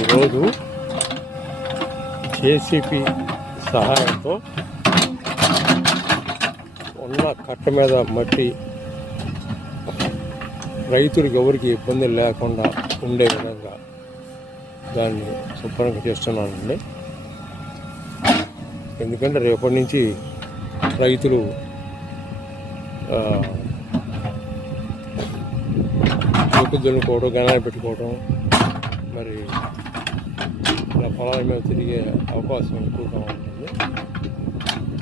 ఈరోజు జేసీబీ సహాయంతో ఉన్న కట్ట మీద మట్టి రైతులకు ఎవరికి ఇబ్బంది లేకుండా ఉండే విధంగా దాన్ని శుభ్రంగా చేస్తున్నానండి. ఎందుకంటే రేపటి నుంచి రైతులు దున్నుకోవడం, గణాలు పెట్టుకోవడం, మరి ఇలా పొలాల మీద తిరిగే అవకాశం ఎక్కువగా ఉంటుంది.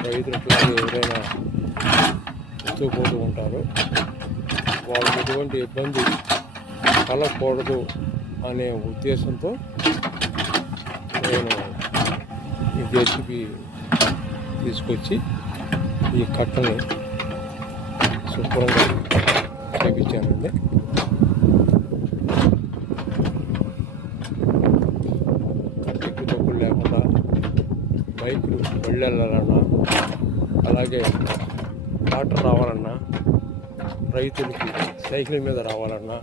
రైతులకు ఎవరైనా పోతూ ఉంటారు, వాళ్ళకి ఎటువంటి ఇబ్బంది కలగకూడదు అనే ఉద్దేశంతో నేను ఈ జేసీబీ తీసుకొచ్చి ఈ కట్టని శుభ్రంగా చేయించానండి. కట్టెక్కి తప్పులు లేకుండా బైకులు వెళ్ళాలన్నా, అలాగే ట్రాక్టర్ రావాలన్నా, రైతులకి సైకిల్ మీద రావాలన్నా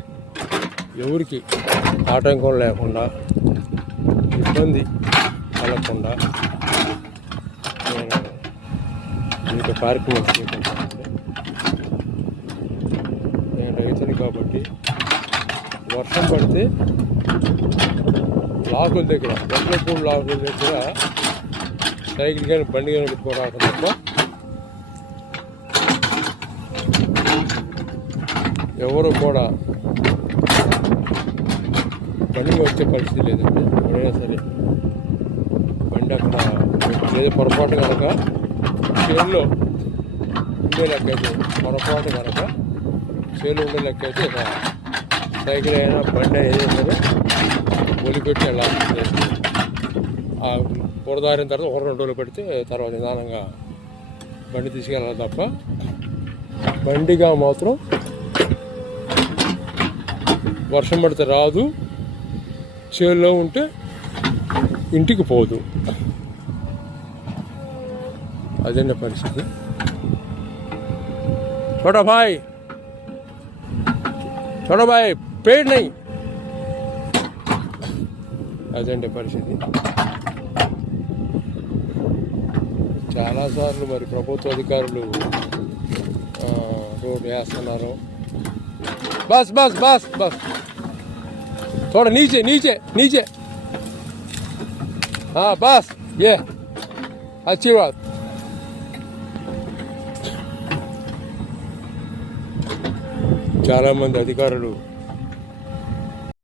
ఎవరికి ఆటంకం లేకుండా, ఇబ్బంది కలగకుండా నేను ఇంత కార్యక్రమం చేపట్టానండి. నేను రైతుని కాబట్టి వర్షం పడితే లాకుల దగ్గర, గొడ్లపూడి లాకుల దగ్గర సైకిల్ కానీ బండి కానీ పెట్టుకోరావడం తప్ప ఎవరు కూడా బండి వచ్చే పరిస్థితి లేదండి. ఎవరైనా సరే బండి అక్కడ లేదా పొరపాటు కనుక చేనులో ఉండే లెక్క అయితే, పొరపాటు కనుక చేను ఉండే లెక్క అయితే ఒక సైకిల్ అయినా బండి అయినా సరే ఒలిపెట్టి వెళ్ళాల్సిందే. ఆ పొరదారిన తర్వాత 1-2 రోజులు పెడితే తర్వాత నిదానంగా బండి తీసుకెళ్ళాలి తప్ప బండిగా మాత్రం వర్షం పడితే రాదు, చేనులో ఉంటే ఇంటికి పోదు. అదండి పరిస్థితి. छोटा भाई पेड़ नहीं. అదండి పరిస్థితి. చాలాసార్లు మరి ప్రభుత్వ అధికారులు రోడ్డు వేస్తున్నారు. बस बस बस बस थोड़ा नीचे नीचे नीचे. हाँ बस ये अच्छी बात. చాలామంది అధికారులు